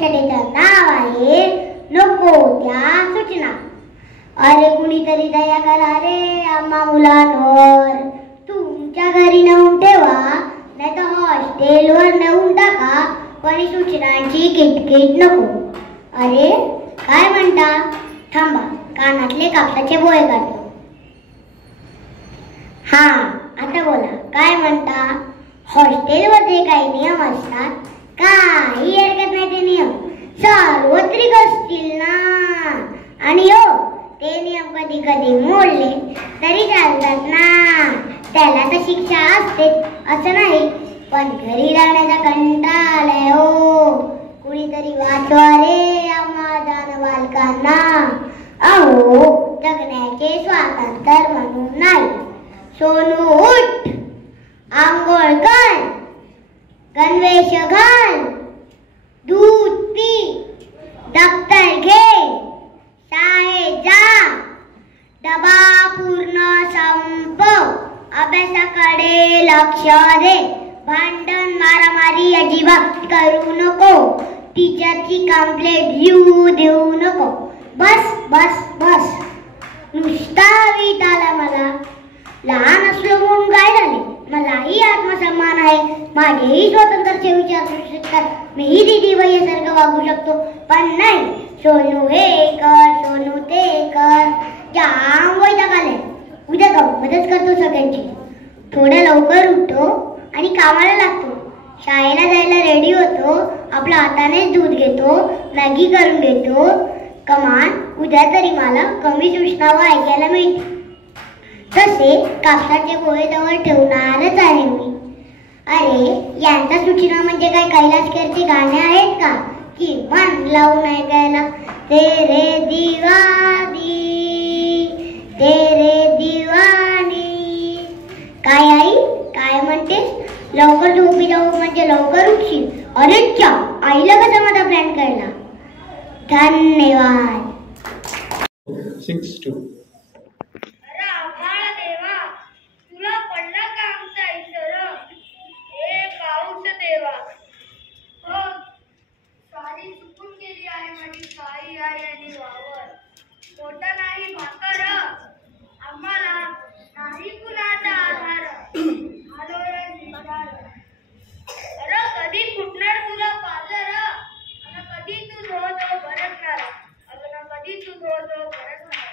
शाळेचं नाव आहे नको त्या सूचना। अरे कुणीतरी दया करा रे आम्हा मुलांवर, तुमच्या घरी नेऊन ठेवा नाही तर हॉस्टेलवर नेऊन टाका, पण सूचनांची किटकिट नको। अरे काय म्हणता? थांबा, कानातले कापसाचे बोळे काढतो। हा, आता बोला, काय म्हणता? हॉस्टेलमध्ये काही नियम असतात? काही हरकत नाही, ते नियम सार्वत्रिक असतील ना। आणि हो, ते नियम कधी कधी मोडले तरी चालतात ना, त्याला तर शिक्षा असते असं नाही। पण घरी राहण्याचा कंटाळा आलाय हो, कुणीतरी वाचवा रे आम्हा दान बालकांना। अहो, जगण्याचे स्वातंत्र्य म्हणून नाही। सोनू उठ, आंघोळ कर, गणवेश घाल, दूध पी, दप्तर घे, शाळेत जा, डबा पूर्ण संपव, अभ्यासाकडे लक्ष दे, भांडण मारामारी अजिबात करू नको, टीचरची कंप्लेंट लिहू देऊ नको। बस बस बस, नुसता वीट आला मला। लहान असलो म्हणून काय झाले, मलाही आत्मसन्मान आहे, माझेही स्वतंत्रचे विचार करू शकतात, मीही दीदी बाईसारखं वागू शकतो। पण नाही, सोनू हे कर, सोनू ते कर, जाम वैताग आले। उद्या गंमतच करतो सगळ्यांची, थोड्या लवकर उठतो आणि कामाला लागतो, शाळेला जायला रेडी होतो, आपल्या हातानेच दूध घेतो, मॅगी करून घेतो। कमान उद्या तरी मला कमी सूचनावं ऐकायला मिळते, तसे कापसाचे गोळे जवळ ठेवणारच आहे मी। अरे यांच्या सूचना म्हणजे काय कैलाश खेरची गाणे आहेत का की मन लावून ऐकायला? तेरे दीवानी तेरे दीवानी। काय आई, काय म्हणतेस? लवकर झोपी जाऊ म्हणजे लवकर उठशील? अरे चा, आईला कसा माझा प्लॅन कळला? धन्यवाद। 6-2 मोठा नाही भाकर, आम्हाला नाही कुणाचा आधार, आलो रे निघाल। अरे कधी फुटणार तुला पाजर, अन कधी तू धो धो भरकणार, अगं कधी तू धो धो भरकणार।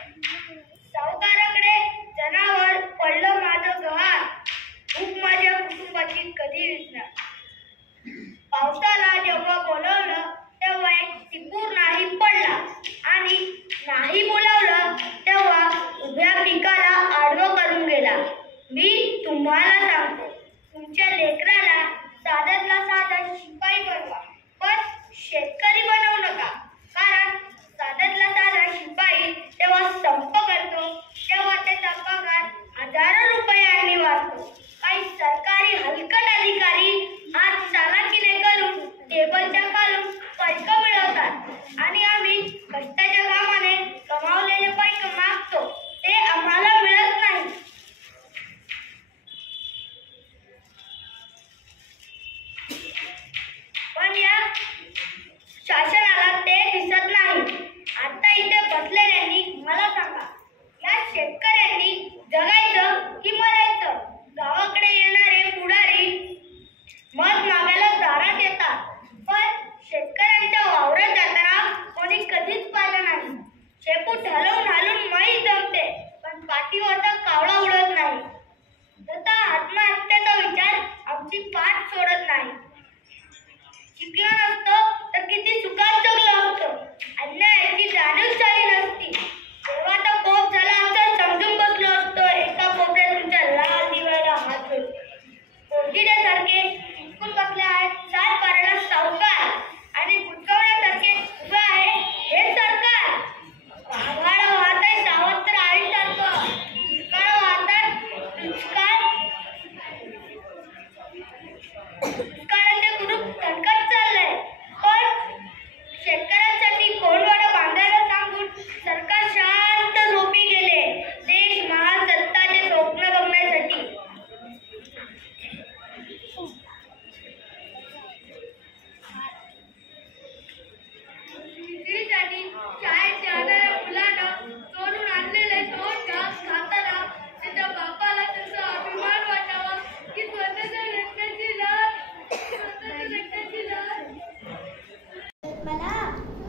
मला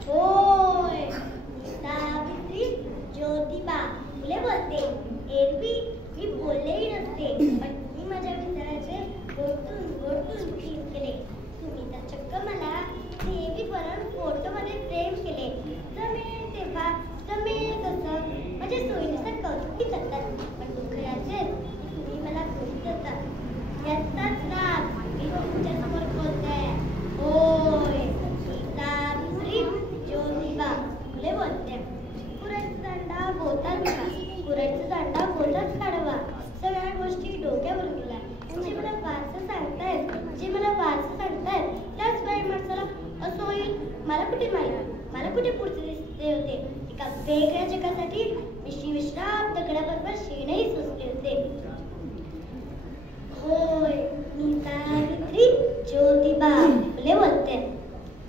होय सावित्री ज्योतिबा फुले बोलते. एरवी मी बोललेही नसते, पण तुम्ही माझ्या विचाराचे गोडून ठीक केले. तुम्ही तर चक्क मला नेहमी बनवून फोटोमध्ये फ्रेम केले. जमेल तेव्हा जमेल कसं म्हणजे सोयीनुसार कौतुकी करतात, पण दुःख याचे तुम्ही मला गोष्ट देतात याचाच राग मी तुमच्या समोर बोलते. होय सावित्री ज्योतिबा फुले बोलते. कुराडचा दांडा बोतात घाला, कुराडचा दांडा बोतात काढवा. सगळ्या गोष्टी डोक्यावर गेल्या. जे मला वारसा सांगतायत त्याच वेळी माणसाला असं होईल. मला कुठे माहिती, मला कुठे पुढचे दिसले होते. एका वेगळ्या जगासाठी मी विश्राम दगडाबरोबर शेणही सुचले होते. होय मी सावित्री ज्योतिबा फुले बोलते.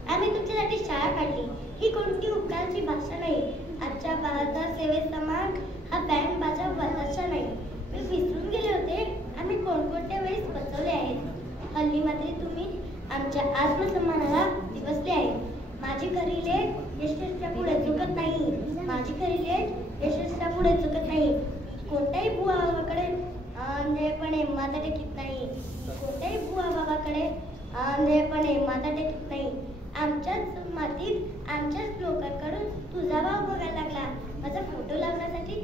आम्ही तुमच्यासाठी शाळा काढली. ही कोणती उपकाराची भाषा नाही. आजच्या बहादर सेवेत समान हा बँड बाजा वाजाचा नाही. मी विसरून गेले होते आम्ही कोणकोणत्या वेळेस बसवले आहेत. हल्ली मात्र तुम्ही आमच्या आत्मसन्मानाला दिवसले आहेत. माझी खरी लेट यशस्वीच्या पुढे चुकत नाही. माझी खरी लेट यशस्वीच्या पुढे चुकत नाही. कोणत्याही बुवा बाबाकडे आंधळेपणे माथा टेकीत नाही. कोणत्याही बुवा बाबाकडे आंधळेपणे माथा टेकीत नाही. आमच्याच मातीत आमच्याच लोकांकडून तुझा भाव बघायला लागला. माझा फोटो लावण्यासाठी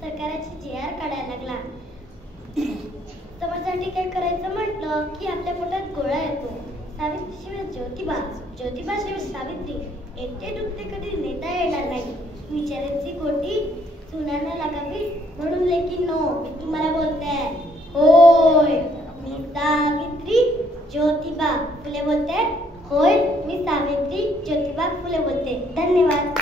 सरकाराची JR काढायला लागला. समाजासाठी काय करायचं म्हटलं की आपल्या पोटात गोळा येतो. सावित्री शिवाय ज्योतिबा, ज्योतिबा शिवाय सावित्री एकटे दुखते कधी नेता येणार नाही. विचारांची गोटी चुनांना लागावी म्हणून लेकीन नो मी तुम्हाला बोलते. होय मी सावित्री ज्योतिबा फुले बोलते. होय मी सावित्री ज्योतिबा फुले बोलते. धन्यवाद.